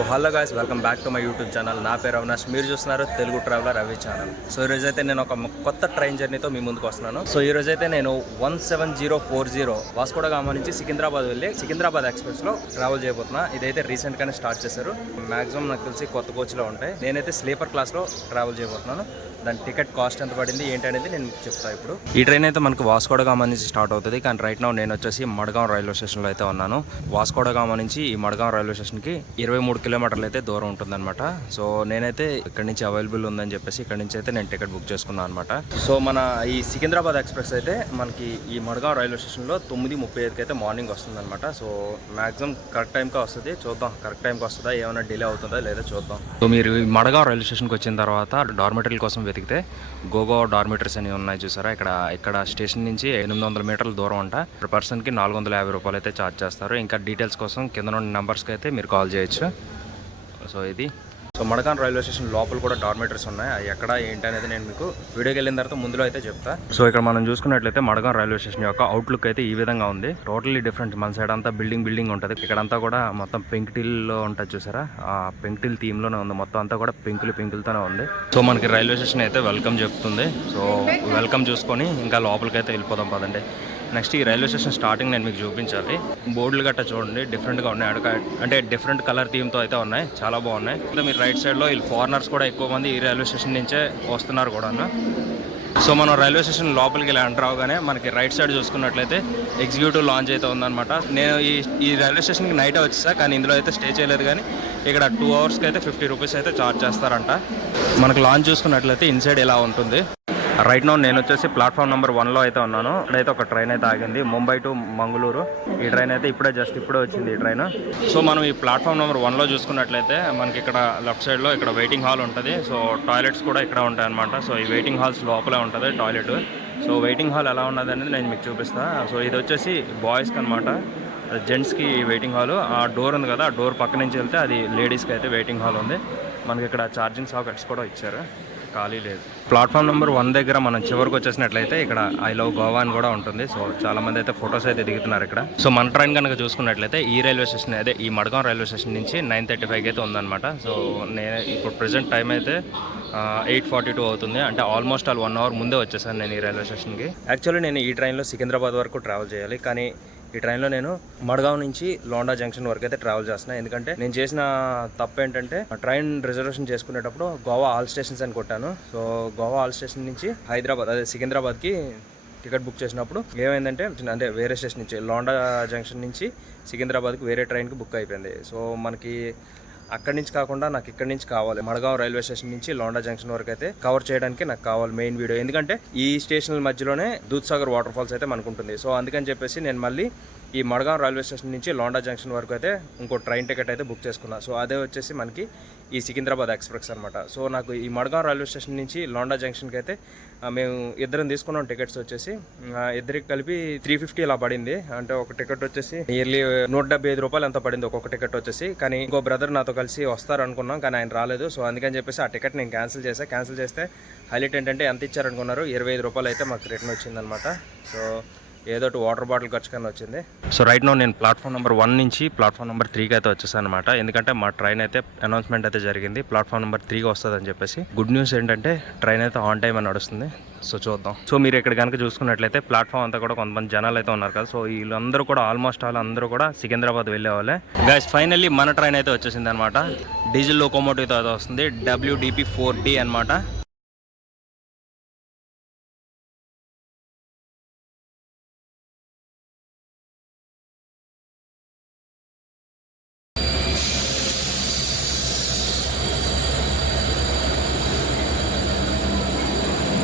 So hello guys, welcome back to my YouTube channel. నా పేరు అవినాష్, మీరు చూస్తున్నారు Telugu traveller Ravi channel. So ఈరోజైతే నేను ఒక కొత్త ట్రైన్ జర్నీతో మీ ముందుకు వస్తున్నాను. సో ఈరోజైతే నేను 17040 వాస్కోడ గామా నుంచి సికింద్రాబాద్ వెళ్ళి సికింద్రాబాద్ ఎక్స్ప్రెస్లో ట్రావెల్ చేయబోతున్నా. ఇదైతే రీసెంట్గానే స్టార్ట్ చేశారు. మ్యాక్సిమం నాకు తెలిసి కొత్త కోచ్లో ఉంటాయి. నేనైతే స్లీపర్ క్లాస్లో ట్రావెల్ చేయబోతున్నాను. దాని టికెట్ కాస్ట్ ఎంత పడింది ఏంటనేది నేను మీకు చెప్తాను ఇప్పుడు. ఈ ట్రైన్ అయితే మనకు వాస్కోడ గామా నుంచి స్టార్ట్ అవుతుంది. కానీ రైట్ నౌ నేను వచ్చేసి మడ్గాం రైల్వే స్టేషన్లో అయితే ఉన్నాను. వాస్కోడ గామా నుంచి ఈ మడ్గాం రైల్వే స్టేషన్కి 23 కిలోమీటర్లు అయితే దూరం ఉంటుందన్నమాట. సో నేనైతే ఇక్కడ నుంచి అవైలబుల్ ఉందని చెప్పేసి ఇక్కడ నుంచి అయితే నేను టికెట్ బుక్ చేసుకున్నాను అనమాట. సో మన ఈ సికింద్రాబాద్ ఎక్స్ప్రెస్ అయితే మనకి ఈ మడ్గాం రైల్వే స్టేషన్లో 9:35కి అయితే మార్నింగ్ వస్తుందన్నమాట. సో మ్యాక్సిమం కరెక్ట్ టైంకి వస్తుంది. చూద్దాం కరెక్ట్ టైంకి వస్తుందా, ఏమైనా డిలే అవుతుందా లేదా చూద్దాం. సో మీరు ఈ మడ్గాం రైల్వే స్టేషన్కి వచ్చిన తర్వాత డార్మెటరీల కోసం వెతికితే గోగో డార్మెటరీస్ అని ఉన్నాయి చూసారా. ఇక్కడ స్టేషన్ నుంచి 800 మీటర్ల దూరం అంట. పర్ పర్సన్కి 450 రూపాయలు అయితే ఛార్జ్ చేస్తారు. ఇంకా డీటెయిల్స్ కోసం కింద ఉన్న నెంబర్స్కి అయితే మీరు కాల్ చేయొచ్చు. సో మడ్గాం రైల్వే స్టేషన్ లోపల కూడా డార్మెటరీస్ ఉన్నాయి. అవి ఎక్కడ ఏంటి అనేది నేను మీకు వీడియోకి వెళ్ళిన తర్వాత ముందులో అయితే చెప్తా. సో ఇక్కడ మనం చూసుకున్నట్లయితే మడ్గాం రైల్వే స్టేషన్ యొక్క అవుట్లుక్ అయితే ఈ విధంగా ఉంది. Totally different. మన సైడ్ అంతా బిల్డింగ్ ఉంటుంది. ఇక్కడంతా కూడా మొత్తం పెంకుటిల్లో ఉంటుంది చూసారా. ఆ పెంకుటిల్ థీమ్లోనే ఉంది. మొత్తం అంతా కూడా పెంకులతోనే ఉంది. సో మనకి రైల్వే స్టేషన్ అయితే వెల్కమ్ చెప్తుంది. సో వెల్కమ్ చూసుకొని ఇంకా లోపలికి అయితే వెళ్ళిపోదాం పదండి. నెక్స్ట్ ఈ రైల్వే స్టేషన్ స్టార్టింగ్ నేను మీకు చూపించాలి. బోర్డులు గట్రా చూడండి, డిఫరెంట్గా ఉన్నాయి. అంటే డిఫరెంట్ కలర్ థీమ్తో అయితే ఉన్నాయి, చాలా బాగున్నాయి. మీరు రైట్ సైడ్లో వీళ్ళు ఫారినర్స్ కూడా ఎక్కువ మంది ఈ రైల్వే స్టేషన్ నుంచే వస్తున్నారు కూడా. సో మనం రైల్వే స్టేషన్ లోపలికి వెళ్ళి ఎంటర్ అవగానే మనకి రైట్ సైడ్ చూసుకున్నట్లయితే ఎగ్జిక్యూటివ్ లాంచ్ అయితే ఉందన్నమాట. నేను ఈ రైల్వే స్టేషన్కి నైట్ వచ్చేసా, కానీ ఇందులో అయితే స్టే చేయలేదు. కానీ ఇక్కడ 2 అవర్స్కి అయితే 50 రూపీస్ అయితే ఛార్జ్ చేస్తారంట. మనకు లాంచ్ చూసుకున్నట్లయితే ఇన్సైడ్ ఇలా ఉంటుంది. రైట్ నౌ నేను వచ్చేసి ప్లాట్ఫామ్ నెంబర్ 1లో అయితే ఉన్నాను. ఇక్కడైతే ఒక ట్రైన్ అయితే ఆగింది, ముంబై టు మంగళూరు. ఈ ట్రైన్ అయితే ఇప్పుడే వచ్చింది ఈ ట్రైన్. సో మనం ఈ ప్లాట్ఫామ్ నెంబర్ 1లో చూసుకున్నట్లయితే మనకి ఇక్కడ లెఫ్ట్ సైడ్లో ఇక్కడ వెయిటింగ్ హాల్ ఉంటుంది. సో టాయిలెట్స్ కూడా ఇక్కడ ఉంటాయి అనమాట. సో ఈ వెయిటింగ్ హాల్స్ లోపలే ఉంటుంది టాయిలెట్. సో వెయిటింగ్ హాల్ ఎలా ఉన్నది అనేది నేను మీకు చూపిస్తాను. సో ఇది వచ్చేసి బాయ్స్కి అనమాట, జెంట్స్కి వెయిటింగ్ హాల్. ఆ డోర్ ఉంది కదా, ఆ డోర్ పక్క నుంచి వెళ్తే అది లేడీస్కి అయితే వెయిటింగ్ హాల్ ఉంది. మనకి ఇక్కడ ఛార్జింగ్ సాకెట్స్ కూడా ఇచ్చారు, ఖాళీ లేదు. ప్లాట్ఫామ్ నెంబర్ 1 దగ్గర మనం చివరికి వచ్చేసినట్లయితే ఇక్కడ ఐ లవ్ గోవా అని కూడా ఉంటుంది. సో చాలా మంది అయితే ఫొటోస్ అయితే దిగుతున్నారు ఇక్కడ. సో మన ట్రైన్ కనుక చూసుకున్నట్లయితే ఈ రైల్వే స్టేషన్ అదే ఈ మడ్గాం రైల్వే స్టేషన్ నుంచి 9:35 అయితే ఉందన్నమాట. సో నేను ఇప్పుడు ప్రెజెంట్ టైం అయితే 8:42 అవుతుంది. అంటే ఆల్మోస్ట్ 1 అవర్ ముందే వచ్చేసాను నేను ఈ రైల్వే స్టేషన్కి. యాక్చువల్లీ నేను ఈ ట్రైన్లో సికింద్రాబాద్ వరకు ట్రావెల్ చేయాలి, కానీ ఈ ట్రైన్లో నేను మడ్గాం నుంచి లోండా జంక్షన్ వరకు అయితే ట్రావెల్ చేస్తున్నాను. ఎందుకంటే నేను చేసిన తప్పు ఏంటంటే ట్రైన్ రిజర్వేషన్ చేసుకునేటప్పుడు గోవా ఆల్ స్టేషన్స్ అని కొట్టాను. సో గోవా ఆల్ స్టేషన్ నుంచి హైదరాబాద్ అదే సికింద్రాబాద్కి టికెట్ బుక్ చేసినప్పుడు ఏమైందంటే అంటే వేరే స్టేషన్ నుంచి లోండా జంక్షన్ నుంచి సికింద్రాబాద్కి వేరే ట్రైన్కి బుక్ అయిపోయింది. సో మనకి అక్కడి నుంచి కాకుండా నాకు ఇక్కడి నుంచి కావాలి. మడ్గాం రైల్వే స్టేషన్ నుంచి లోండా జంక్షన్ వరకు అయితే కవర్ చేయడానికి నాకు కావాలి మెయిన్ వీడియో. ఎందుకంటే ఈ స్టేషన్ల మధ్యలోనే దూద్సాగర్ వాటర్ ఫాల్స్ అయితే మనకు ఉంటుంది. సో అందుకని చెప్పేసి నేను మళ్ళీ ఈ మడ్గాం రైల్వే స్టేషన్ నుంచి లోండా జంక్షన్ వరకు అయితే ఇంకో ట్రైన్ టికెట్ అయితే బుక్ చేసుకున్నా. సో అదే వచ్చేసి మనకి ఈ సికింద్రాబాద్ ఎక్స్ప్రెస్ అనమాట. సో నాకు ఈ మడ్గాం రైల్వే స్టేషన్ నుంచి లోండా జంక్షన్కి అయితే మేము ఇద్దరం తీసుకున్నాం టికెట్స్ వచ్చేసి. ఇద్దరికి కలిపి 350 ఇలా పడింది. అంటే ఒక టికెట్ వచ్చేసి నియర్లీ 175 రూపాయలు ఎంత పడింది ఒక్కొక్క టికెట్ వచ్చేసి. కానీ ఇంకో బ్రదర్ నాతో కలిసి వస్తారు అనుకున్నాం, కానీ ఆయన రాలేదు. సో అందుకని చెప్పేసి ఆ టికెట్ నేను క్యాన్సిల్ చేస్తే హైలైట్ ఏంటంటే ఎంత ఇచ్చారనుకున్నారు, 25 రూపాయలు అయితే మాకు రిటర్న్ వచ్చిందనమాట. సో ఏదో వాటర్ బాటిల్ ఖర్చు కన్నా వచ్చింది. సో రైట్ నో నేను ప్లాట్ఫామ్ నెంబర్ 1 నుంచి ప్లాట్ఫామ్ నెంబర్ 3కి అయితే వచ్చేసాను అనమాట. ఎందుకంటే మా ట్రైన్ అయితే అనౌన్స్మెంట్ అయితే జరిగింది ప్లాట్ఫామ్ నెంబర్ 3కి వస్తుందని చెప్పేసి. గుడ్ న్యూస్ ఏంటంటే ట్రైన్ అయితే ఆన్ టైం అని నడుస్తుంది. సో చూద్దాం. సో మీరు ఇక్కడ కనుక చూసుకున్నట్లయితే ప్లాట్ఫామ్ అంతా కూడా కొంతమంది జనాలు అయితే ఉన్నారు కదా. సో వీళ్ళందరూ కూడా ఆల్మోస్ట్ అందరూ కూడా సికింద్రాబాద్ వెళ్ళే వాళ్ళే. గైస్ ఫైనల్లీ మన ట్రైన్ అయితే వచ్చేసింది అనమాట. డీజిల్ లోకోమోటివ్తో అయితే వస్తుంది, WDP-4D అనమాట.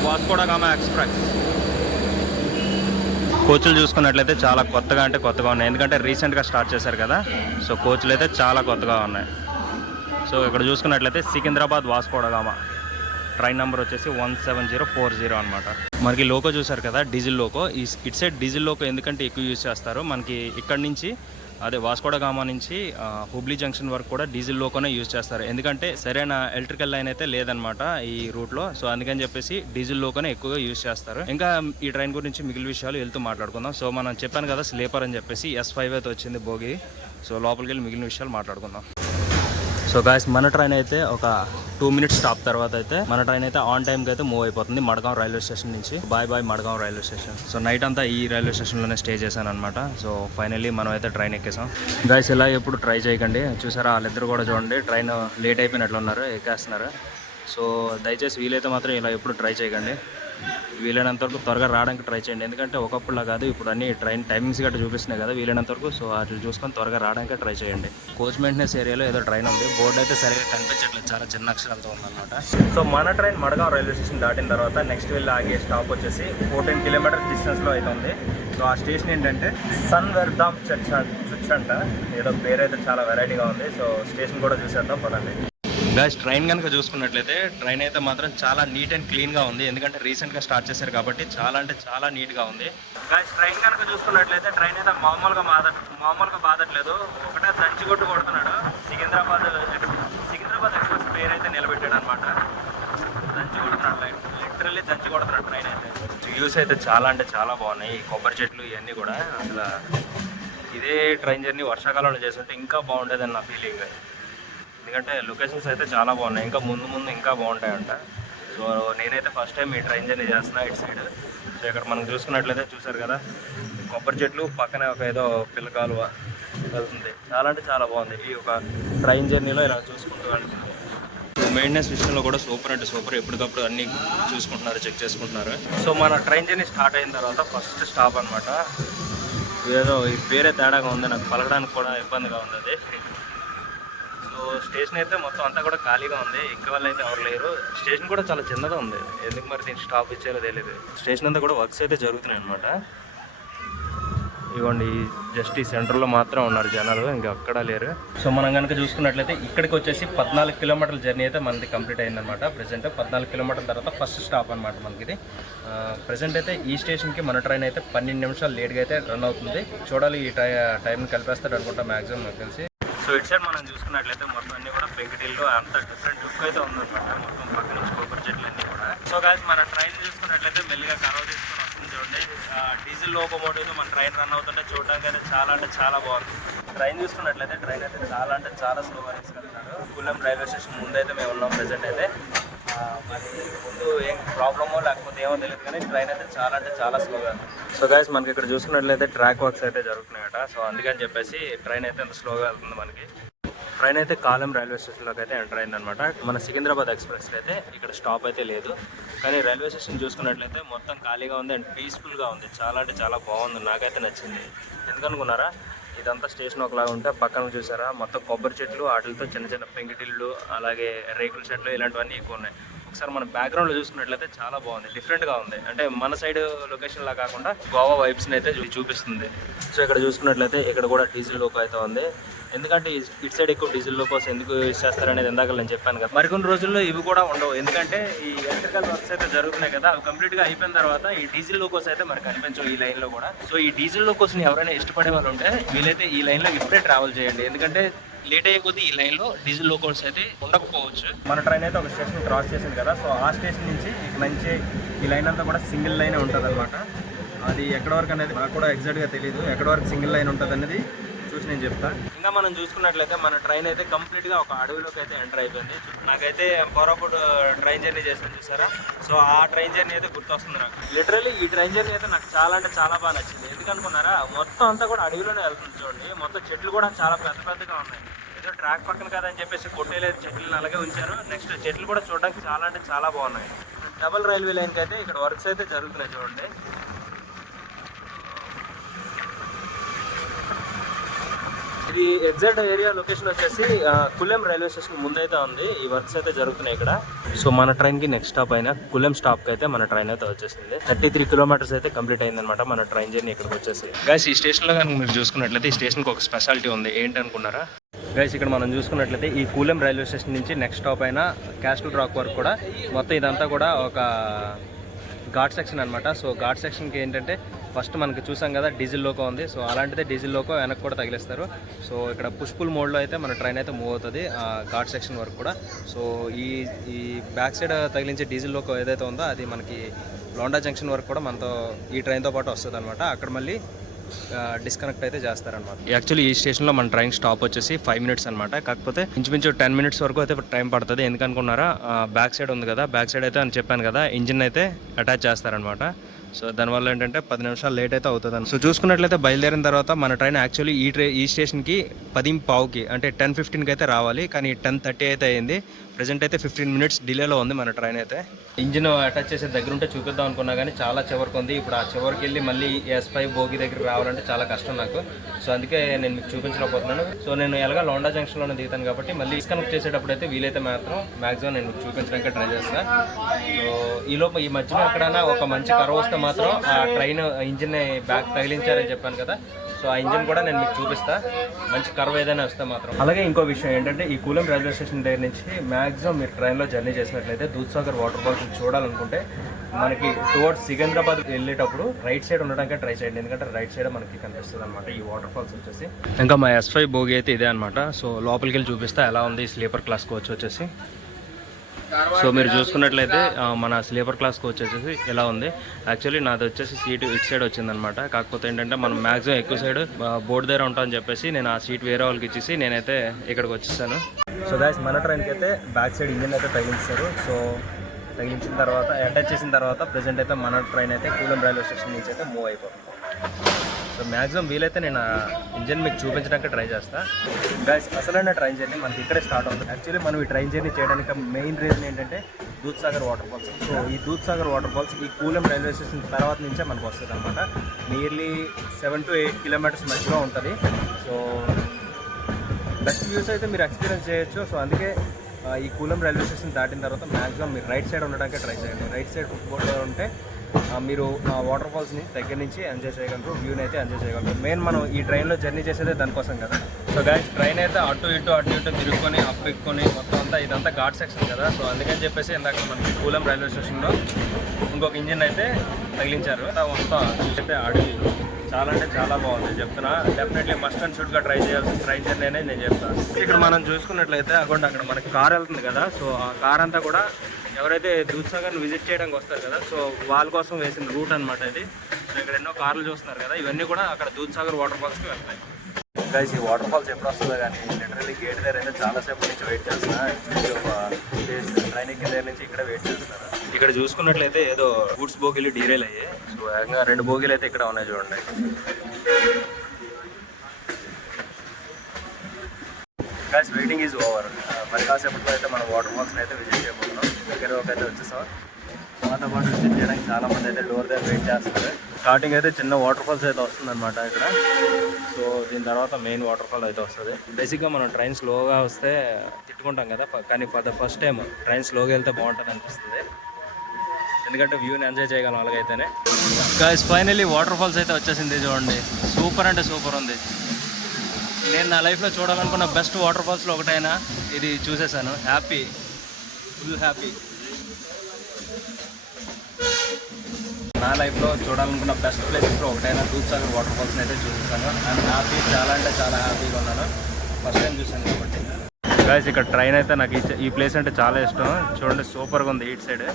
వాస్కోడ గామా ఎక్స్ప్రెస్ కోచ్లు చూసుకున్నట్లయితే చాలా కొత్తగా ఉన్నాయి. ఎందుకంటే రీసెంట్గా స్టార్ట్ చేశారు కదా. సో కోచ్లు అయితే చాలా కొత్తగా ఉన్నాయి. సో ఇక్కడ చూసుకున్నట్లయితే సికింద్రాబాద్ వాస్కోడ గామా ట్రైన్ నెంబర్ వచ్చేసి 17040 అనమాట. మనకి లోకో చూసారు కదా, diesel loco. It side diesel loco ఎందుకంటే ఎక్కువ యూజ్ చేస్తారు. మనకి ఇక్కడ నుంచి అదే వాస్కోడ గామా నుంచి హుబ్లీ జంక్షన్ వరకు కూడా డీజిల్ లోకోనే యూజ్ చేస్తారు. ఎందుకంటే సరైన ఎలక్ట్రికల్ లైన్ అయితే లేదనమాట ఈ రూట్లో. సో అందుకని చెప్పేసి డీజిల్ లోకోనే ఎక్కువగా యూజ్ చేస్తారు. ఇంకా ఈ ట్రైన్ గురించి మిగిలిన విషయాలు వెళ్తూ మాట్లాడుకుందాం. సో మనం చెప్పాను కదా స్లీపర్ అని చెప్పేసి S5 అయితే వచ్చింది బోగి. సో లోపలికి వెళ్ళి మిగిలిన విషయాలు మాట్లాడుకుందాం. సో సో గాయస్ మన ట్రైన్ అయితే ఒక 2 minutes స్టాప్ తర్వాత అయితే మన ట్రైన్ అయితే ఆన్ టైంకి అయితే మూవ్ అయిపోతుంది మడ్గాం రైల్వే స్టేషన్ నుంచి. Bye Madgaon railway station. So night అంతా ఈ రైల్వే స్టేషన్లోనే స్టే చేశాను అనమాట. సో ఫైనల్లీ మనం అయితే ట్రైన్ ఎక్కేసాం. గాయస్ ఇలా ఎప్పుడు ట్రై చేయకండి. చూసారా వాళ్ళిద్దరు కూడా చూడండి ట్రైన్ లేట్ అయిపోయినట్లు ఉన్నారు, ఎక్కేస్తున్నారు. సో దయచేసి వీలైతే మాత్రం ఇలా ఎప్పుడు ట్రై చేయకండి. వీలైనంత వరకు త్వరగా రావడానికి ట్రై చేయండి. ఎందుకంటే ఒకప్పుడులా కాదు, ఇప్పుడు అన్ని ట్రైన్ టైమింగ్స్ గట్రా చూపిస్తున్నాయి కదా, వీలైనంత వరకు సో అట్లా చూసుకొని త్వరగా రావడానికి ట్రై చేయండి. కోచ్ మెయింటెనెన్స్ ఏరియాలో ఏదో ట్రైన్ ఉంది, బోర్డు అయితే సరిగా కనిపించట్లేదు, చాలా చిన్న అక్షరాలతో ఉందన్నమాట. సో మన ట్రైన్ మడ్గాం రైల్వే స్టేషన్ దాటిన తర్వాత నెక్స్ట్ వెళ్ళి ఆగే స్టాప్ వచ్చేసి 14 kilometers డిస్టెన్స్లో అయితే ఉంది. సో ఆ స్టేషన్ ఏంటంటే సన్వర్ధామ్ చర్చ్ అంట, ఏదో పేరు అయితే చాలా వెరైటీగా ఉంది. సో స్టేషన్ కూడా చూసేద్దాం పదండి. గాయస్ ట్రైన్ కనుక చూసుకున్నట్లయితే ట్రైన్ అయితే మాత్రం చాలా నీట్ అండ్ క్లీన్గా ఉంది. ఎందుకంటే రీసెంట్గా స్టార్ట్ చేశారు కాబట్టి చాలా అంటే చాలా నీట్గా ఉంది. గాయస్ ట్రైన్ కనుక చూసుకున్నట్లయితే ట్రైన్ అయితే మామూలుగా బాధట్లేదు, ఒకటే దంచిగొట్టు కొడుతున్నాడు. సికింద్రాబాద్ ఎక్స్ప్రెస్ పేరు అయితే నిలబెట్టాడు అనమాట. దంచి కొడుతున్నాడు, లిటరల్లీ దంచి కొడుతున్నాడు ట్రైన్ అయితే. వ్యూస్ అయితే చాలా అంటే చాలా బాగున్నాయి, ఈ కొబ్బరి చెట్లు ఇవన్నీ కూడా. అసలు ఇదే ట్రైన్ జర్నీ వర్షాకాలంలో చేస్తుంటే ఇంకా బాగుండేదని నా ఫీలింగ్. ఎందుకంటే లొకేషన్స్ అయితే చాలా బాగున్నాయి, ఇంకా ముందు ఇంకా బాగుంటాయంట. సో నేనైతే ఫస్ట్ టైం ఈ ట్రైన్ జర్నీ చేస్తున్నా ఇటు సైడ్. సో ఇక్కడ మనం చూసుకున్నట్లయితే చూసారు కదా కొబ్బరి చెట్లు, పక్కనే ఒక ఏదో పిల్లకాలువ వెళ్తుంది. చాలా అంటే చాలా బాగుంది ఈ ఒక ట్రైన్ జర్నీలో ఇలా చూసుకుంటూ వెళ్తున్నాం. మెయింటెనెన్స్ విషయంలో కూడా సూపర్ అంటే సూపర్, ఎప్పటికప్పుడు అన్నీ చూసుకుంటున్నారు, చెక్ చేసుకుంటున్నారు. సో మన ట్రైన్ జర్నీ స్టార్ట్ అయిన తర్వాత ఫస్ట్ స్టాప్ అనమాట. ఏదో ఈ పేరే తేడాగా ఉంది, నాకు పలకడానికి కూడా ఇబ్బందిగా ఉంది అది. సో స్టేషన్ అయితే మొత్తం అంతా కూడా ఖాళీగా ఉంది, ఎక్కే వాళ్ళు అయితే ఎవరు లేరు. స్టేషన్ కూడా చాలా చిన్నగా ఉంది, ఎందుకు మరి దీనికి స్టాప్ ఇచ్చేలా తెలియదు. స్టేషన్ అంతా కూడా వర్క్స్ అయితే జరుగుతున్నాయి అనమాట. ఇవ్వండి జస్ట్ ఈ సెంటర్లో మాత్రం ఉన్నారు జనాలు, ఇంకా అక్కడ లేరు. సో మనం కనుక చూసుకున్నట్లయితే ఇక్కడికి వచ్చేసి 14 kilometers జర్నీ అయితే మనది కంప్లీట్ అయిందనమాట. ప్రెసెంట్ 14 kilometers తర్వాత ఫస్ట్ స్టాప్ అనమాట మనకి ఇది. ప్రెసెంట్ అయితే ఈ స్టేషన్కి మన ట్రైన్ అయితే 12 నిమిషాలు లేట్గా అయితే రన్ అవుతుంది. చూడాలి ఈ టైంని కలిపేస్తాడు అనుకుంటా మ్యాక్సిమం నాకు తెలిసి. సో ఇటు సైడ్ మనం చూసుకున్నట్లయితే మొత్తం అన్ని కూడా పెంకిటిల్లు అంత డిఫరెంట్ లుక్ అయితే ఉందన్నమాట, మొత్తం పక్క నుంచి కొబ్బరి చెట్లు అన్నీ కూడా. సో గాయస్ మన ట్రైన్ చూసుకున్నట్లయితే మెల్లిగా కర్వ్ చేసుకుని వస్తుంది చూడండి. డీజిల్ లోకోమోటివ్ మన ట్రైన్ రన్ అవుతుంటే చూడడానికి అయితే చాలా అంటే చాలా బాగుంది. ట్రైన్ చూసుకున్నట్లయితే ట్రైన్ అయితే చాలా అంటే చాలా స్లోగా తీసుకెళ్తున్నారు. కుల్లం రైల్వే స్టేషన్ ముందు అయితే మేము ఉన్నాం ప్రెసెంట్ అయితే. మరి ముందు ఏం ప్రాబ్లమో లేకపోతే ఏమో తెలియదు కానీ ట్రైన్ అయితే చాలా అంటే చాలా స్లోగా ఉంది. సో గైస్ మనకి ఇక్కడ చూసుకున్నట్లయితే ట్రాక్ వర్క్స్ అయితే జరుగుతున్నాయట. సో అందుకని చెప్పేసి ట్రైన్ అయితే అంత స్లోగా వెళ్తుంది మనకి. ట్రైన్ అయితే కాలం రైల్వే స్టేషన్లోకి అయితే ఎంటర్ అయిందనమాట. మన సికింద్రాబాద్ ఎక్స్ప్రెస్ అయితే ఇక్కడ స్టాప్ అయితే లేదు, కానీ రైల్వే స్టేషన్ చూసుకున్నట్లయితే మొత్తం ఖాళీగా ఉంది అండ్ పీస్ఫుల్గా ఉంది. చాలా అంటే చాలా బాగుంది, నాకైతే నచ్చింది. ఎందుకనుకున్నారా, ఇదంతా స్టేషన్ ఒకలాగా ఉంటే పక్కన చూసారా మొత్తం కొబ్బరి చెట్లు, వాటితో చిన్న చిన్న పెంకిటిళ్ళు, అలాగే రేకుల చెట్లు ఇలాంటివన్నీ ఎక్కువ ఉన్నాయి. ఒకసారి మన బ్యాక్గ్రౌండ్లో చూసుకున్నట్లయితే చాలా బాగుంది, డిఫరెంట్గా ఉంది. అంటే మన సైడ్ లొకేషన్లా కాకుండా గోవా వైబ్స్ని అయితే చూపిస్తుంది. సో ఇక్కడ చూసుకున్నట్లయితే ఇక్కడ కూడా డీజిల్ లోకో అయితే ఉంది. ఎందుకంటే ఇటు సైడ్ ఎక్కువ డీజిల్ లోకోస్ ఎందుకు యూజ్ చేస్తారనేది ఇందాక నేను చెప్పాను కదా. మరికొన్ని రోజుల్లో ఇవి కూడా ఉండవు, ఎందుకంటే ఈ ఎలక్ట్రికల్ వర్క్స్ అయితే జరుగుతున్నాయి కదా, అవి కంప్లీట్గా అయిపోయిన తర్వాత ఈ డీజిల్ లోకోస్ అయితే మనకు కనిపించవు ఈ లైన్లో కూడా. సో ఈ డీజిల్ లోకోస్ని ఎవరైనా ఇష్టపడే వాళ్ళు ఉంటే వీలైతే ఈ లైన్లో ఇప్పుడే ట్రావెల్ చేయండి, ఎందుకంటే లేట్ అయ్యే కొద్దీ ఈ లైన్లో డీజిల్ లోకోస్ అయితే ఉండకపోవచ్చు. మన ట్రైన్ అయితే ఒక స్టేషన్ క్రాస్ చేసింది కదా, సో ఆ స్టేషన్ నుంచి ఇక్కడ నుంచి ఈ లైన్ అంతా కూడా సింగిల్ లైనే ఉంటుంది అనమాట. అది ఎక్కడ వరకు అనేది నాకు కూడా ఎగ్జాక్ట్గా తెలియదు, ఎక్కడ వరకు సింగిల్ లైన్ ఉంటుంది అనేది చూసి నేను చెప్తాను. ఇంకా మనం చూసుకున్నట్లయితే మన ట్రైన్ అయితే కంప్లీట్గా ఒక అడవిలోకి అయితే ఎంటర్ అయిపోయింది. నాకైతే కోరాపుట్ ట్రైన్ జర్నీ చేస్తాను చూసారా, సో ఆ ట్రైన్ జర్నీ అయితే గుర్తొస్తుంది నాకు. లిటరల్లీ ఈ ట్రైన్ జర్నీ అయితే నాకు చాలా అంటే చాలా బాగా నచ్చింది. ఎందుకనుకున్నారా, మొత్తం అంతా కూడా అడవిలోనే వెళ్తుంది చూడండి. మొత్తం చెట్లు కూడా చాలా పెద్దగా ఉన్నాయి. ఏదో ట్రాక్ పక్కన కదా అని చెప్పేసి కొట్టేలేదు, చెట్లు అలాగే ఉంచారు. నెక్స్ట్ చెట్లు కూడా చూడడానికి చాలా అంటే చాలా బాగున్నాయి. డబుల్ రైల్వే లైన్కి అయితే ఇక్కడ వర్క్స్ అయితే జరుగుతున్నాయి చూడండి. ఇది ఎగ్జాక్ట్ ఏరియా లొకేషన్ వచ్చేసి కుల్లెం రైల్వే స్టేషన్ ముందైతే ఉంది. ఈ వర్క్స్ అయితే జరుగుతున్నాయి ఇక్కడ. సో మన ట్రైన్కి నెక్స్ట్ స్టాప్ అయినా కుల్లెం స్టాప్కి అయితే మన ట్రైన్ అయితే వచ్చేసింది. 33 kilometers అయితే కంప్లీట్ అయిందనమాట మన ట్రైన్ జర్నీ ఇక్కడికి వచ్చేసి. గైస్ ఈ స్టేషన్లో కనుక మీరు చూసుకున్నట్లయితే ఈ స్టేషన్కి ఒక స్పెషాలిటీ ఉంది, ఏంటనుకున్నారా గైస్, ఇక్కడ మనం చూసుకున్నట్లయితే ఈ కుల్లెం రైల్వే స్టేషన్ నుంచి నెక్స్ట్ స్టాప్ అయినా క్యాస్టల్ రాక్ వరకు కూడా మొత్తం ఇదంతా కూడా ఒక ఘాట్ సెక్షన్ అనమాట. సో ఘాట్ సెక్షన్కి ఏంటంటే ఫస్ట్ మనకి చూసాం కదా డీజిల్ లోకో ఉంది, సో అలాంటిదే డీజిల్ లోకో వెనక్కి కూడా తగిలిస్తారు. సో ఇక్కడ పుష్పుల్ మోడ్లో అయితే మన ట్రైన్ అయితే మూవ్ అవుతుంది ఆ ఘాట్ సెక్షన్ వరకు కూడా. సో ఈ బ్యాక్ సైడ్ తగిలించే డీజిల్ లోకో ఏదైతే ఉందో అది మనకి లోండా జంక్షన్ వరకు కూడా మనతో ఈ ట్రైన్తో పాటు వస్తుంది అనమాట. అక్కడ మళ్ళీ డిస్కనెక్ట్ అయితే చేస్తారనమాట. యాక్చువల్లీ ఈ స్టేషన్లో మన ట్రైన్ స్టాప్ వచ్చేసి 5 minutes అనమాట. కాకపోతే ఇంచుమించు 10 minutes వరకు అయితే టైం పడుతుంది. ఎందుకనుకున్నారా, బ్యాక్ సైడ్ ఉంది కదా, బ్యాక్ సైడ్ అయితే అని చెప్పాను కదా, ఇంజిన్ అయితే అటాచ్ చేస్తారనమాట. సో దానివల్ల ఏంటంటే 10 నిమిషాలు లేట్ అయితే అవుతుంది. సో చూసుకున్నట్లయితే బయలుదేరిన తర్వాత మన ట్రైన్ యాక్చువల్లీ ఈ స్టేషన్కి 10:15కి అంటే 10:15కి అయితే రావాలి, కానీ 10:30 అయితే అయింది. ప్రజెంట్ అయితే 15 minutes డిలేలో ఉంది మన ట్రైన్ అయితే. ఇంజిన్ అటాచ్ చేసే దగ్గర ఉంటే చూపిద్దాం అనుకున్నా కానీ చాలా చివరికి ఉంది. ఇప్పుడు ఆ చివరికి వెళ్ళి మళ్ళీ S5 బోగి దగ్గర రావాలంటే చాలా కష్టం నాకు. సో అందుకే నేను మీకు చూపించలేకపోతున్నాను. సో నేను ఎలాగా లోండా జంక్షన్లోనే దిగుతాను కాబట్టి మళ్ళీ డిస్కనెక్ట్ చేసేటప్పుడు అయితే వీలైతే మాత్రం మ్యాక్సిమం నేను మీకు చూపించడానికి ట్రై చేస్తాను. సో ఈలోపు ఈ మధ్యలో ఎక్కడైనా ఒక మంచి కర్వ్ వస్తే మాత్రం ఆ ట్రైన్ ఇంజిన్ బ్యాక్ తగిలించారని చెప్పాను కదా, సో ఆ ఇంజిన్ కూడా నేను మీకు చూపిస్తా, మంచి కర్వ్ ఏదైనా వస్తే మాత్రం. అలాగే ఇంకో విషయం ఏంటంటే ఈ కూలం రైల్వే స్టేషన్ దగ్గర నుంచి మ్యాక్సిమం మీరు ట్రైన్లో జర్నీ చేసినట్లయితే దూద్సాగర్ వాటర్ ఫాల్స్ చూడాలనుకుంటే మనకి టువర్డ్స్ సికింద్రాబాద్ వెళ్ళేటప్పుడు రైట్ సైడ్ ఉండడానికి ట్రై చేయండి, ఎందుకంటే రైట్ సైడ్ మనకి కనిపిస్తుంది అనమాట ఈ వాటర్ ఫాల్స్ వచ్చేసి. ఇంకా మా S5 బోగి అయితే ఇదే అనమాట. సో లోపలికి వెళ్ళి చూపిస్తా ఎలా ఉంది స్లీపర్ క్లాస్ కోచ్ వచ్చేసి. సో మీరు చూసుకున్నట్లయితే మన స్లీపర్ క్లాస్ కోచ్ వచ్చేసి ఎలా ఉంది. యాక్చువల్లీ నాది వచ్చేసి సీట్ ఇటు సైడ్ వచ్చిందనమాట. కాకపోతే ఏంటంటే మనం మ్యాక్సిమం ఎక్కువ సైడ్ బోర్డు దగ్గర ఉంటామని చెప్పేసి నేను ఆ సీట్ వేరే వాళ్ళకి ఇచ్చేసి నేనైతే ఇక్కడికి వచ్చేసాను. సో గైస్ మన ట్రైన్కి అయితే బ్యాక్ సైడ్ ఇంజిన్ అయితే తగిలించారు. సో తగిలించిన తర్వాత అటాచ్ చేసిన తర్వాత ప్రెజెంట్ అయితే మన ట్రైన్ అయితే కూలం రైల్వే స్టేషన్ నుంచి అయితే మూవ్ అయిపోతుంది. సో మ్యాక్సిమం వీలైతే నేను ఇంజిన్ మీకు చూపించడానికి ట్రై చేస్తాను. గైస్ అసలైన ట్రైన్ జర్నీ మనకి ఇక్కడే స్టార్ట్ అవుతుంది. యాక్చువల్లీ మనం ఈ ట్రైన్ జర్నీ చేయడానికి మెయిన్ రీజన్ ఏంటంటే దూద్సాగర్ వాటర్ ఫాల్స్. సో ఈ దూద్సాగర్ వాటర్ ఫాల్స్ ఈ కూలం రైల్వే స్టేషన్ తర్వాత నుంచే మనకు వస్తుంది అనమాట. నియర్లీ 7 to 8 kilometers మధ్యలో ఉంటుంది. సో బెస్ట్ వ్యూస్ అయితే మీరు ఎక్స్పీరియన్స్ చేయొచ్చు. సో అందుకే ఈ కూలం రైల్వే స్టేషన్ దాటిన తర్వాత మ్యాక్సిమం మీరు రైట్ సైడ్ ఉండడానికి ట్రై చేయండి. రైట్ సైడ్ ఫుట్బోర్డ్లో ఉంటే మీరు వాటర్ ఫాల్స్ని దగ్గర నుంచి ఎంజాయ్ చేయగలరు, వ్యూని అయితే ఎంజాయ్ చేయగలరు. మెయిన్ మనం ఈ ట్రైన్లో జర్నీ చేసేదే దానికోసం కదా. సో గైస్ ట్రైన్ అయితే అటు ఇటు తిరుగుకొని అప్ ఎక్కుని మొత్తం అంతా ఇదంతా ఘాట్ సెక్షన్ కదా. సో అందుకని చెప్పేసి ఇందాక మనకి కూలం రైల్వే స్టేషన్లో ఇంకొక ఇంజిన్ అయితే తగిలించారు. మొత్తం చూస్తే అడవి చాలా అంటే చాలా బాగుంది చెప్తున్నా. డెఫినెట్లీ మస్ట్ అండ్ షుడ్గా ట్రై చేయాల్సిన ట్రైన్ జర్నీ అనేది నేను చెప్తాను. ఇక్కడ మనం చూసుకున్నట్లయితే అక్కడ మనకి కార్ వెళ్తుంది కదా. సో ఆ కార్ అంతా కూడా ఎవరైతే దూద్సాగర్ని విజిట్ చేయడానికి వస్తారు కదా, సో వాళ్ళ కోసం వేసిన రూట్ అనమాట ఇది. సో ఇక్కడ ఎన్నో కార్లు చూస్తున్నారు కదా, ఇవన్నీ కూడా అక్కడ దూద్సాగర్ వాటర్ ఫాల్స్కి వెళ్తాయి. గైస్ ఈ వాటర్ ఫాల్స్ ఎప్పుడు వస్తుందో కానీ లిటరల్లీ గేట్ దగ్గర అయితే చాలాసేపు నుంచి వెయిట్ చేస్తున్నా. ట్రైన్ ఎక్కిన దగ్గర నుంచి ఇక్కడ వెయిట్ చేస్తున్నారు. ఇక్కడ చూసుకున్నట్లయితే ఏదో గూడ్స్ బోగీలు డీరైల్ అయ్యాయి. సో ఏకంగా 2 బోగీలు అయితే ఇక్కడ ఉన్నాయి చూడండి. Guys waiting is over. మరి కాసేపట్లో అయితే మనం వాటర్ ఫాల్స్ని అయితే విజిట్ చేయబోతున్నాం. దగ్గర అయితే వచ్చేసాం. మాతో పాటు విజిట్ చేయడానికి చాలామంది అయితే డోర్ దగ్గర వెయిట్ చేస్తారు. స్టార్టింగ్ అయితే చిన్న వాటర్ ఫాల్స్ అయితే వస్తుందన్నమాట ఇక్కడ. సో దీని తర్వాత మెయిన్ వాటర్ ఫాల్ అయితే వస్తుంది. బేసిక్గా మనం ట్రైన్ స్లోగా వస్తే తిట్టుకుంటాం కదా, కానీ for the first time train స్లోగా వెళ్తే బాగుంటుంది అనిపిస్తుంది, ఎందుకంటే వ్యూని ఎంజాయ్ చేయగలం అలాగైతేనే. గైస్ ఫైనల్లీ వాటర్ ఫాల్స్ అయితే వచ్చేసింది చూడండి. సూపర్ అంటే సూపర్ ఉంది. నేను నా లైఫ్లో చూడాలనుకున్న బెస్ట్ వాటర్ ఫాల్స్లో ఒకటైనా ఇది చూసేసాను. Happy, full happy. నా లైఫ్లో చూడాలనుకున్న బెస్ట్ ప్లేసెస్లో ఒకటైనా దూద్సాగర్ వాటర్ ఫాల్స్ని అయితే చూసేసాను. ఐఎమ్ హ్యాపీ, చాలా అంటే చాలా హ్యాపీగా ఉన్నాను. ఫస్ట్ టైం చూసాను కాబట్టి. గైస్ ఇక్కడ ట్రైన్ అయితే నాకు ఈ ప్లేస్ అంటే చాలా ఇష్టం. చూడండి సూపర్గా ఉంది ఇటు సైడ్.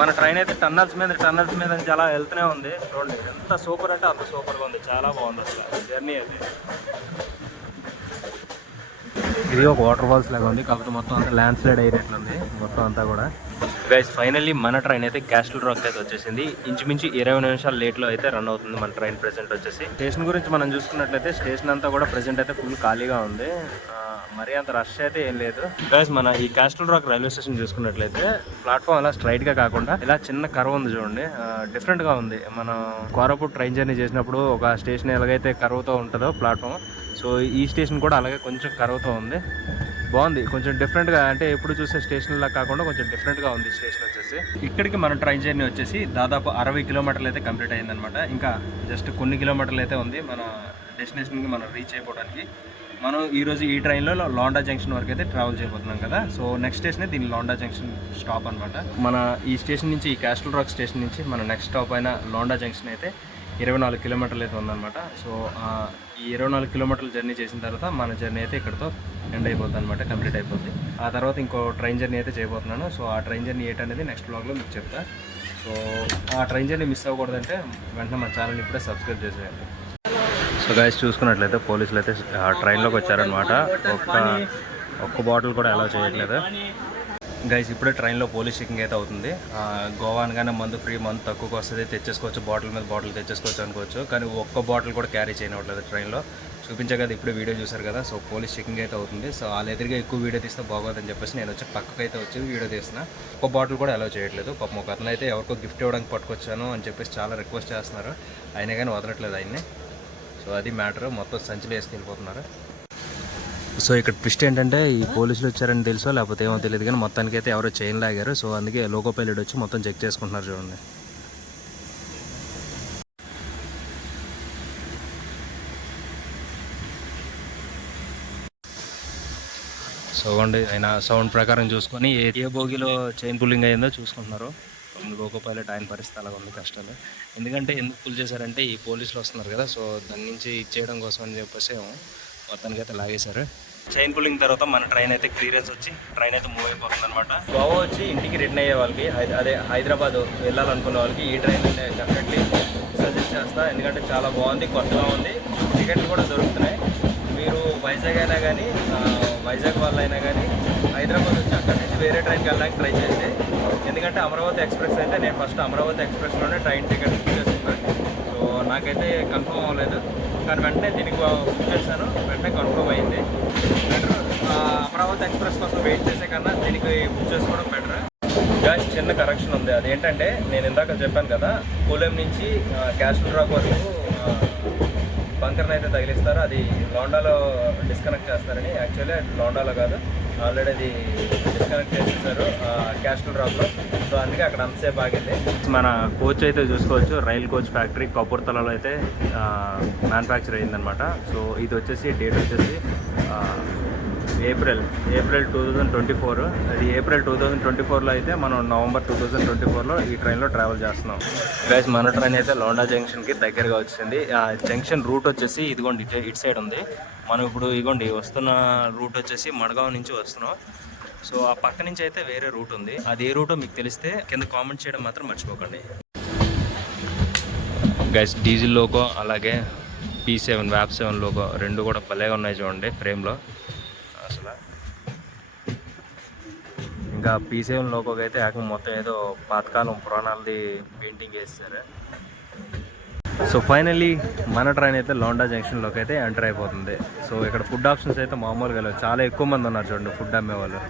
మన ట్రైన్ అయితే టన్నల్స్ మీద చాలా వెళ్తూనే ఉంది. చూడండి ఎంత సూపర్ అంటే అంత సూపర్గా ఉంది, చాలా బాగుంది అసలు జర్నీ అయితే. ఇది ఒక వాటర్ ఫాల్స్ లాగా ఉంది, కాకపోతే మొత్తం అంతా ల్యాండ్ స్లైడ్ అయినట్లుంది మొత్తం అంతా కూడా. గైస్ ఫైనల్లీ మన ట్రైన్ అయితే క్యాస్టిల్ రాక్ అయితే వచ్చేసింది. ఇంచుమించు 20 నిమిషాలు లేట్లో అయితే రన్ అవుతుంది మన ట్రైన్ ప్రెసెంట్ వచ్చేసి. స్టేషన్ గురించి మనం చూసుకున్నట్లయితే స్టేషన్ అంతా కూడా ప్రెసెంట్ అయితే ఫుల్ ఖాళీగా ఉంది, మరీ అంత రష్ అయితే ఏం లేదు. గైస్ మన ఈ క్యాస్టిల్ రాక్ రైల్వే స్టేషన్ చూసుకున్నట్లయితే ప్లాట్ఫామ్ అలా స్ట్రైట్ గా కాకుండా ఇలా చిన్న కర్వ్ ఉంది చూడండి, డిఫరెంట్ గా ఉంది. మనం కోరాపుట్ ట్రైన్ జర్నీ చేసినప్పుడు ఒక స్టేషన్ ఎలాగైతే కర్వ్తో ఉంటుందో ప్లాట్ఫామ్, సో ఈ స్టేషన్ కూడా అలాగే కొంచెం కర్వ్తో ఉంది. బాగుంది, కొంచెం డిఫరెంట్గా, అంటే ఎప్పుడు చూసే స్టేషన్లా కాకుండా కొంచెం డిఫరెంట్గా ఉంది స్టేషన్ వచ్చేసి. ఇక్కడికి మన ట్రైన్ జర్నీ వచ్చేసి దాదాపు 60 kilometers అయితే కంప్లీట్ అయిందనమాట. ఇంకా జస్ట్ కొన్ని కిలోమీటర్లు అయితే ఉంది మన డెస్టినేషన్కి మనం రీచ్ అయిపోవడానికి. మనం ఈరోజు ఈ ట్రైన్లో లోండా జంక్షన్ వరకు అయితే ట్రావెల్ చేయబోతున్నాం కదా. సో నెక్స్ట్ స్టేషన్ దీని లోండా జంక్షన్ స్టాప్ అనమాట. మన ఈ స్టేషన్ నుంచి, ఈ క్యాస్టిల్ రాక్ స్టేషన్ నుంచి మన నెక్స్ట్ స్టాప్ అయిన లోండా జంక్షన్ అయితే 24 kilometers అయితే ఉందన్నమాట. సో ఈ 24 kilometers జర్నీ చేసిన తర్వాత మన జర్నీ అయితే ఇక్కడతో ఎండ్ అయిపోతుంది అనమాట, కంప్లీట్ అయిపోతుంది. ఆ తర్వాత ఇంకో ట్రైన్ జర్నీ అయితే చేయబోతున్నాను. సో ఆ ట్రైన్ జర్నీ ఏంటనేది నెక్స్ట్ బ్లాగ్లో మీకు చెప్తా. సో సో ఆ ట్రైన్ జర్నీ మిస్ అవ్వకూడదంటే వెంటనే మన ఛానల్ ఇప్పుడే సబ్స్క్రైబ్ చేసేయండి. సో గైస్ చూసుకున్నట్లయితే పోలీసులు అయితే ట్రైన్లోకి వచ్చారనమాట. ఒక్క బాటిల్ కూడా అలౌ చేయట్లేదు గైస్. ఇప్పుడే ట్రైన్లో పోలీస్ చెకింగ్ అయితే అవుతుంది. గోవా అనగానే మందు ఫ్రీ, మందు తక్కువకి వస్తుంది, తెచ్చేసుకోవచ్చు, బాటిల్ మీద బాటిల్ తెచ్చేసుకోవచ్చు అనుకోవచ్చు. కానీ ఒక్క బాటిల్ కూడా క్యారీ చేయనట్లేదు ట్రైన్లో. చూపించే కదా ఇప్పుడే వీడియో చూసారు కదా. సో పోలీస్ చెకింగ్ అయితే అవుతుంది. సో వాళ్ళ ఎదురుగా ఎక్కువ వీడియో తీస్తే బాగోదని చెప్పేసి నేను వచ్చి పక్కకు అయితే వచ్చి వీడియో తీసిన. ఒక్క బాటిల్ కూడా అలౌ చేయట్లేదు. పాపం ఒక అతను అయితే ఎవరికో గిఫ్ట్ ఇవ్వడానికి పట్టుకొచ్చాను అని చెప్పేసి చాలా రిక్వెస్ట్ చేస్తున్నారు. అయినా కానీ వదలట్లేదు ఆయన్ని. సో అది మ్యాటర్. మొత్తం సంచిలో వేసుకెళ్ళిపోతున్నారు. సో ఇక్కడ ట్విస్ట్ ఏంటంటే ఈ పోలీసులు వచ్చారని తెలుసో లేకపోతే ఏమో తెలియదు కానీ మొత్తానికి అయితే ఎవరో చైన్ లాగారు. సో అందుకే లోకో పైలట్ వచ్చి మొత్తం చెక్ చేసుకుంటున్నారు చూడండి. సో అండి ఆయన సౌండ్ ప్రకారం చూసుకొని ఏ బోగిలో చైన్ పుల్లింగ్ అయిందో చూసుకుంటున్నారు. లోకో పైలట్ ఆయన పరిస్థితి అలాగ ఉంది, కష్టాలు. ఎందుకంటే ఎందుకు పుల్ చేశారంటే ఈ పోలీసులు వస్తున్నారు కదా. సో దాని నుంచి ఇచ్చేయడం కోసం అని చెప్పేసి మొత్తానికి అయితే లాగేశారు. చైన్ పుల్లింగ్ తర్వాత మన ట్రైన్ అయితే క్లియరెన్స్ వచ్చి ట్రైన్ అయితే మూవ్ అయిపోతుంది అనమాట. గోవా వచ్చి ఇంటికి రిటర్న్ అయ్యే వాళ్ళకి, అదే హైదరాబాద్ వెళ్ళాలనుకునే వాళ్ళకి ఈ ట్రైన్ అయితే డెఫినెట్లీ సజెస్ట్ చేస్తా. ఎందుకంటే చాలా బాగుంది, కొత్తగా ఉంది, టికెట్లు కూడా దొరుకుతున్నాయి. మీరు వైజాగ్ అయినా కానీ, వైజాగ్ వాళ్ళు అయినా కానీ హైదరాబాద్ వచ్చి అక్కడి నుంచి వేరే ట్రైన్కి వెళ్ళడానికి ట్రై చేయండి. ఎందుకంటే అమరావతి ఎక్స్ప్రెస్ అయితే నేను ఫస్ట్ అమరావతి ఎక్స్ప్రెస్లోనే ట్రైన్ టికెట్ బుక్ చేసుకున్నాను. సో నాకైతే కన్ఫర్మ్ అవ్వలేదు, కానీ వెంటనే దీనికి బుక్ చేశాను, వెంటనే కన్ఫర్మ్ అయింది. బెటర్ అమరావతి ఎక్స్ప్రెస్ కోసం వెయిట్ చేసే కన్నా దీనికి బుక్ చేసుకోవడం బెటర్. గాయస్ చిన్న కరెక్షన్ ఉంది. అదేంటంటే నేను ఇందాక చెప్పాను కదా, కోలెం నుంచి క్యాస్టల్ రాక్ వరకు బంకర్ని అయితే తగిలిస్తారు. అది లోండాలో డిస్కనెక్ట్ చేస్తారని. యాక్చువల్లీ లోండాలో కాదు, ఆల్రెడీ అది డిస్కనెక్ట్ చేసేసారు క్యాస్టల్ రాక్లో. సో అందుకే అక్కడ అంతసేపు ఆగింది. మన కోచ్ అయితే చూసుకోవచ్చు, రైల్ కోచ్ ఫ్యాక్టరీ కపూర్తలలో అయితే మ్యానుఫ్యాక్చర్ అయిందనమాట. సో ఇది వచ్చేసి డేట్ వచ్చేసి ఏప్రిల్ 2024. అది ఏప్రిల్ 2024లో అయితే మనం నవంబర్ 2024లో ఈ ట్రైన్లో ట్రావెల్ చేస్తున్నాం. గైస్ మన ట్రైన్ అయితే లోండా జంక్షన్కి దగ్గరగా వచ్చింది. ఆ జంక్షన్ రూట్ వచ్చేసి ఇదిగోండి ఇటు సైడ్ ఉంది. మనం ఇప్పుడు ఇదిగోండి వస్తున్న రూట్ వచ్చేసి మడగావ్ నుంచి వస్తున్నాం. సో ఆ పక్క నుంచి అయితే వేరే రూట్ ఉంది. అది ఏ రూటో మీకు తెలిస్తే కింద కామెంట్ చేయడం మాత్రం మర్చిపోకండి. గైస్ డీజిల్ లోగో అలాగే P7 VAP7 లోగో రెండు కూడా భలేగా ఉన్నాయి చూడండి ఫ్రేమ్లో. అసలు ఇంకా P7 లోగోకి అయితే ఏకం మొత్తం ఏదో పాతకాలం పురాణాలది పెయింటింగ్ వేస్తారు. సో ఫైనల్లీ మన ట్రైన్ అయితే లోండా జంక్షన్లోకి అయితే ఎంటర్ అయిపోతుంది. సో ఇక్కడ ఫుడ్ ఆప్షన్స్ అయితే మామూలుగా లేవు, చాలా ఎక్కువ మంది ఉన్నారు చూడండి ఫుడ్ అమ్మేవాళ్ళు.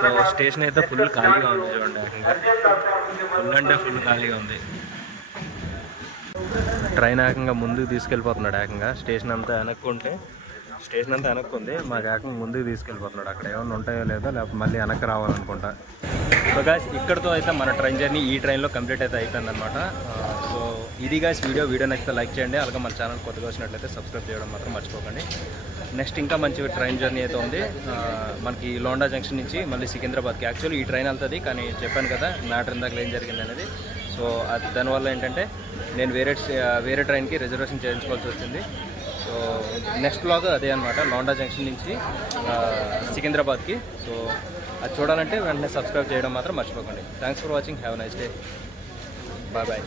సో స్టేషన్ అయితే ఫుల్ ఖాళీగా ఉంది చూడండి, ఏకంగా ఫుల్ అంటే ఫుల్ ఖాళీగా ఉంది. ట్రైన్ ఏకంగా ముందుకు తీసుకెళ్ళిపోతున్నాడు. ఏకంగా స్టేషన్ అంతా వెనక్కుంటే స్టేషన్ అంతా వెనక్కుంది, మాకు ఏకంగా ముందుకు తీసుకెళ్ళిపోతున్నాడు. అక్కడ ఏమైనా ఉంటాయో లేదో లేకపోతే మళ్ళీ వెనక్కి రావాలనుకుంటా. సో గాయస్ ఇక్కడితో అయితే మన ట్రైన్ జర్నీ ఈ ట్రైన్లో కంప్లీట్ అయితే అయిపోయిందనమాట. సో ఇది గాయస్ వీడియో నచ్చితే లైక్ చేయండి. అలాగే మన ఛానల్ కొత్తగా వచ్చినట్లయితే సబ్స్క్రైబ్ చేయడం మాత్రం మర్చిపోకండి. నెక్స్ట్ ఇంకా మంచి ట్రైన్ జర్నీ అయితే ఉంది మనకి లోండా జంక్షన్ నుంచి మళ్ళీ సికింద్రాబాద్కి. యాక్చువల్లీ ఈ ట్రైన్ వెళ్తుంది, కానీ చెప్పాను కదా మ్యాటర్ ఇందాక ఏం జరిగింది అనేది. సో దానివల్ల ఏంటంటే నేను వేరే ట్రైన్కి రిజర్వేషన్ చేయించుకోవాల్సి వచ్చింది. సో నెక్స్ట్ బ్లాగ్ అదే అనమాట, లోండా జంక్షన్ నుంచి సికింద్రాబాద్కి. సో అది చూడాలంటే వెంటనే సబ్స్క్రైబ్ చేయడం మాత్రం మర్చిపోకండి. Thanks for watching, have a nice day, bye bye.